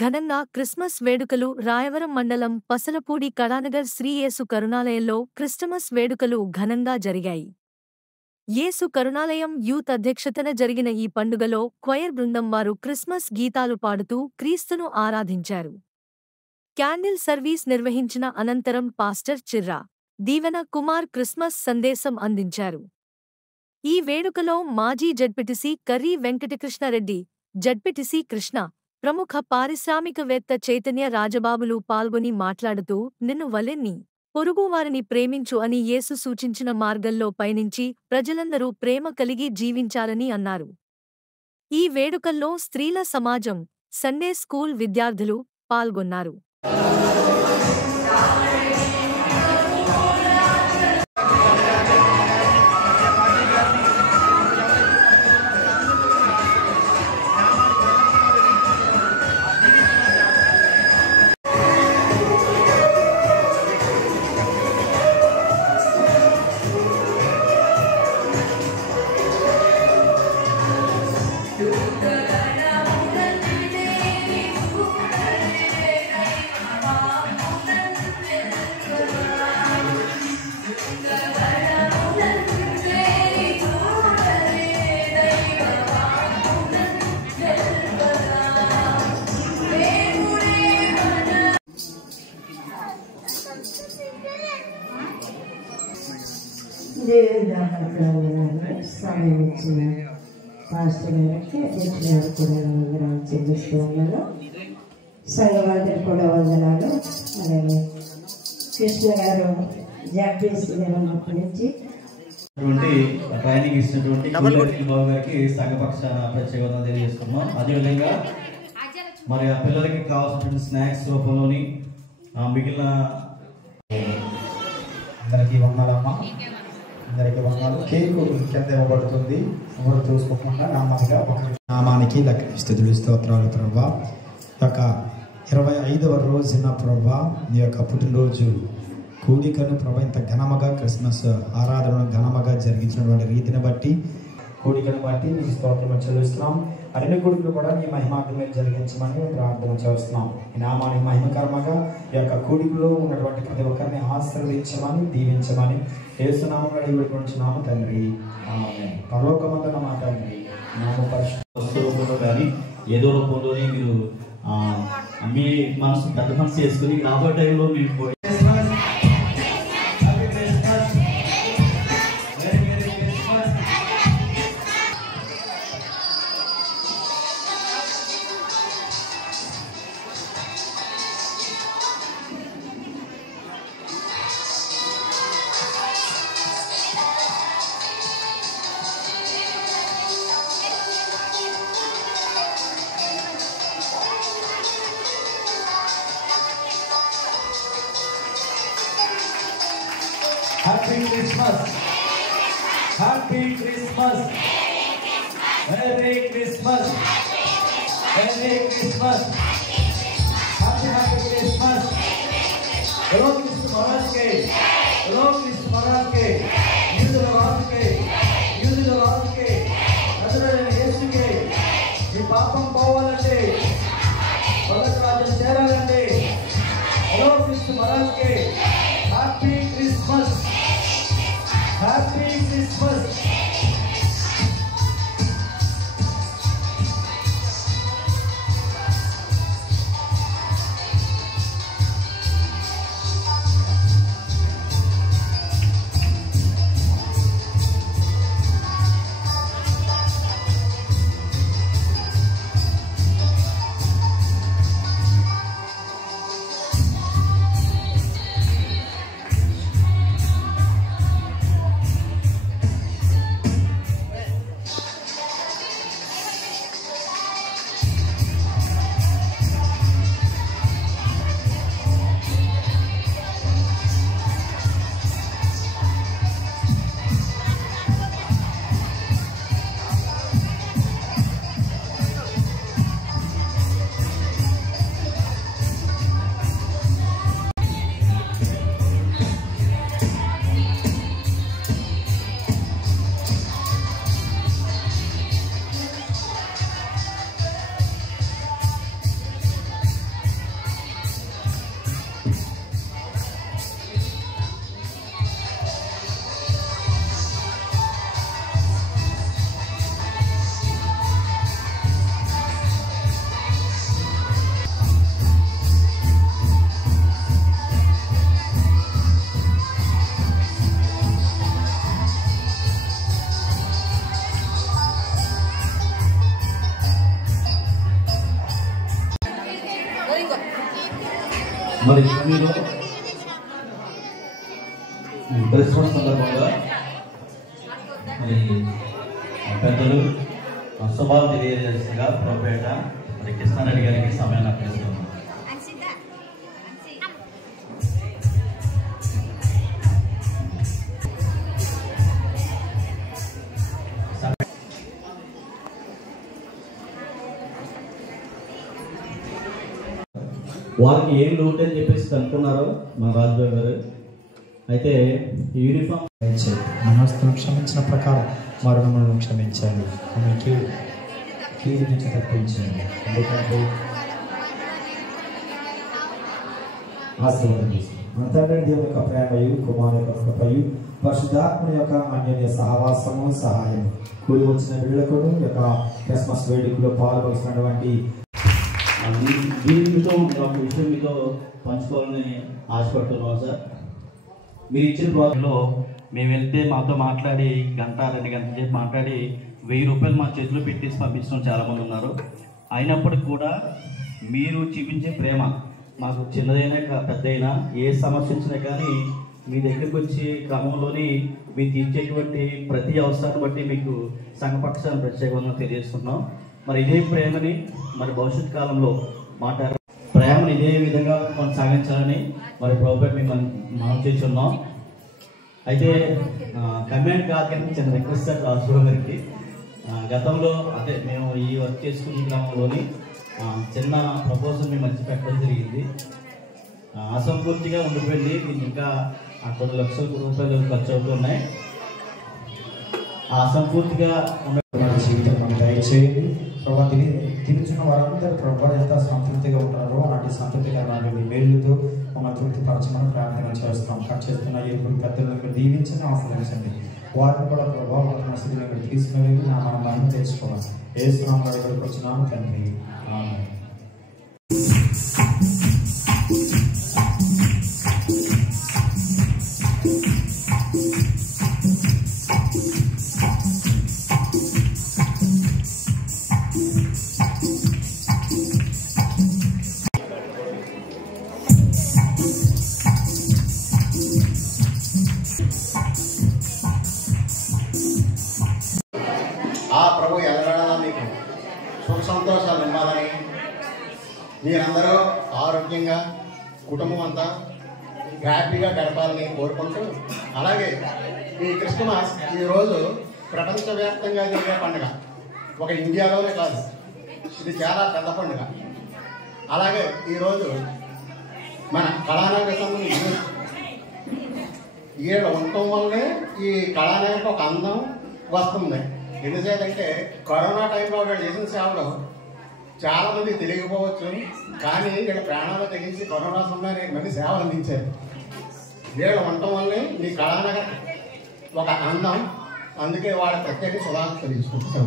ఘనంగా క్రిస్మస్ వేడుకలు రాయవరం మండలం పసలపూడి కళానగర్ శ్రీ యేసు కరుణాలయంలో క్రిస్టమస్ వేడుకలు ఘనంగా జరిగాయి. యేసు కరుణాలయం యూత్ అధ్యక్షతన జరిగిన ఈ పండుగలో క్వైర్ బృందం వారు క్రిస్మస్ గీతాలు పాడుతూ క్రీస్తును ఆరాధించారు. క్యాండిల్ సర్వీస్ నిర్వహించిన అనంతరం పాస్టర్ చిర్రా దీవెన కుమార్ క్రిస్మస్ సందేశం అందించారు. ఈ వేడుకలో మాజీ ZPTC curry Venkatakrishna Reddy, ZPTC Krishna, ప్రముఖ పారిశ్రామికవేత్త చైతన్య రాజబాబులు పాల్గొని మాట్లాడుతూ నిన్ను వలె పొరుగువారిని ప్రేమించు అని యేసు సూచించిన మార్గంలో పయనించి ప్రజలందరూ ప్రేమ కలిగి జీవించాలని అన్నారు. ఈ వేడుకల్లో స్త్రీల సమాజం, సండే స్కూల్ విద్యార్థులు పాల్గొన్నారు. సమయం ఇచ్చిన పాస్టర్ గారికి అధ్యక్షులు కూడా వందనాలు చెల్లిస్తూ ఉన్నాను. సంఘవాదులు కూడా వందనాలు. అలాగే కృష్ణ గారు జాపీఎస్ ఉన్నప్పటి నుంచి ట్రైనింగ్ ఇచ్చినటువంటి బాబు గారికి సంఘపక్షాన ప్రత్యేక తెలియజేస్తున్నాం. అదేవిధంగా మరి ఆ పిల్లలకి కావాల్సినటువంటి స్నాక్స్ రూపంలోని మిగిలిన అందరికీ వందనమ్మా, అందరికీ వందనాలు. కేకు కింద ఇవ్వబడుతుంది, ఎవరు చూసుకోకుండా నామానిగా నామానికి స్థుతులు స్తోత్రాలు ప్రభా. యొక్క 25వ రోజున ప్రభా నీ యొక్క పుట్టినరోజు కూడికను ప్రభా ఇంత ఘనముగా క్రిస్మస్ ఆరాధనను ఘనముగా జరిగించినటువంటి రీతిని బట్టి కూడికను బట్టి నీ స్తోత్రం చెల్లిస్తున్నాం. అన్ని కూడికలు కూడా నీ మహిమార్థమే జరిగించమని ప్రార్థన చేస్తున్నాం. ఈ నామాన్ని మహిమకరముగా ఈ యొక్క కూడికలో ఉన్నటువంటి ప్రతి ఒక్కరిని ఆశీర్వదించమని దీవించమని యేసునామములో వేడుకొంచున్నాము తండ్రి, ఆమేన్. పరలోకమందున్న మా తండ్రి, నామ పరిశుద్ధ రూపంలో కానీ ఏదో రూపంలోనే మీరు మీ మనసు పెద్ద మనసు చేసుకుని రాబోయే టైంలో మీరు happy Christmas, happy Christmas, merry Christmas, merry Christmas, happy happy Christmas. बोलो कृष्ण महाराज के, बोलो कृष्ण महाराज के, युद्ध राज के, युद्ध राज के, नजरेडైన యేసుకే ఈ పాపం పోవాలంటే మొదటి రాజ్యం చేరాలంటే बोलो कृष्ण महाराज के. Happy Christmas, happy Christmas. మరి మీరు క్రిస్మస్ సందర్భంగా మరి పెద్దలు శుభాలు తెలియజేసేగా ప్రోపేట మరి కృష్ణారెడ్డి గారికి సమయాన్ని అప్పగిస్తున్నాం. వారికి ఏం లోటు అని చెప్పేసి కనుక్కున్నారు మన రాజుబాబు గారు. అయితే యూనిఫామ్ మనస్తులను క్షమించిన ప్రకారం మరణములను క్షమించండి, కీడు నుంచి తప్పించండి. ఎందుకంటే ఆశీర్వాదం చేసి మన తండ్రి దేవుని యొక్క ప్రేమయు కుమారుని యొక్క కృపయు పరిశుద్ధాత్మ యొక్క అన్యోన్య సహవాసము సహాయం కూడి వచ్చిన బిడ్డలకును యొక్క క్రిస్మస్ వేడుకలో పాల్గొస్తున్నటువంటి దీనితో ఒక విషయం మీతో పంచుకోవాలని ఆశపడుతున్నాం సార్. మీరు ఇచ్చిన ప్రాజెక్ట్లో మేము వెళ్తే మాతో మాట్లాడి గంట 2 గంటల సేపు మాట్లాడి 1000 రూపాయలు మా చేతిలో పెట్టేసి పంపించడం చాలామంది ఉన్నారు. అయినప్పటికీ కూడా మీరు చూపించే ప్రేమ మాకు చిన్నదైనా పెద్దయినా ఏ సమస్య వచ్చినా కానీ మీ దగ్గరికి వచ్చే క్రమంలోని మీరు తీర్చేటువంటి ప్రతి అవసరాన్ని బట్టి మీకు సంఘపక్షాన్ని ప్రత్యేకంగా తెలియజేస్తున్నాం. మరి ఇదే ప్రేమని మరి భవిష్యత్ కాలంలో ప్రేమను ఇదే విధంగా కొనసాగించాలని మరి ప్రభుత్వం మేము మనం చేస్తున్నాం. అయితే కమెంట్ కాదు కానీ చిన్న రిక్వెస్ట్ సార్ రాజుబాబు గారికి. గతంలో అదే మేము ఈ వర్క్ చేసుకునే గ్రామంలోని చిన్న ప్రపోజల్ మేము మంచి పెట్టడం జరిగింది. అసంపూర్తిగా ఉండిపోయింది. దీనికి ఇంకా 2 లక్షల రూపాయలు ఖర్చు అవుతున్నాయి. అసంపూర్తిగా జీవితం మనం దయచేయండి ప్రభావ. తిరుగుతున్న వారందరూ ప్రభావ ఎంత సంతృప్తిగా ఉంటారో అలాంటి సంతృప్తికరమైన మీ మేలుతో మమ్మల్ని తృప్తిపరచమని ప్రార్థన చేస్తాం. కట్ చేస్తున్న ఎప్పుడు పెద్దలను దీవించని ఆహ్వానించండి. వారిని కూడా ప్రభావ స్థితిలో తీసుకుని నా మనం మహిమ తెచ్చుకోవాలి. ఏసునామములో దగ్గరకు వచ్చినాము తండ్రి, ఆమేన్. ఆ ప్రభు ఎల్లవేళలా మీకు సుఖ సంతోషాలు ఇవ్వాలని, మీరందరూ ఆరోగ్యంగా కుటుంబం అంతా హ్యాపీగా గడపాలని కోరుకుంటూ, అలాగే ఈ క్రిస్మస్ ఈరోజు ప్రపంచవ్యాప్తంగా జరిగే పండుగ. ఒక ఇండియాలోనే కాదు, ఇది చాలా పెద్ద పండుగ. అలాగే ఈరోజు మన కళానగర్ సంబంధించి ఈడ ఉండటం వల్లే ఈ కళానగర్కి ఒక అందం వస్తుంది. ఎందుచేతంటే కరోనా టైంలో వీళ్ళు చేసిన సేవలు చాలామంది తెలియకపోవచ్చు, కానీ వీళ్ళ ప్రాణాలు తెగించి కరోనా సమయానికి మంది సేవలు అందించారు. వీళ్ళు ఉండటం వల్లే ఈ కళానగర్ ఒక అందం. అందుకే వాళ్ళ ప్రత్యేక శుభాకాంక్షలు తెలుసుకుంటాం.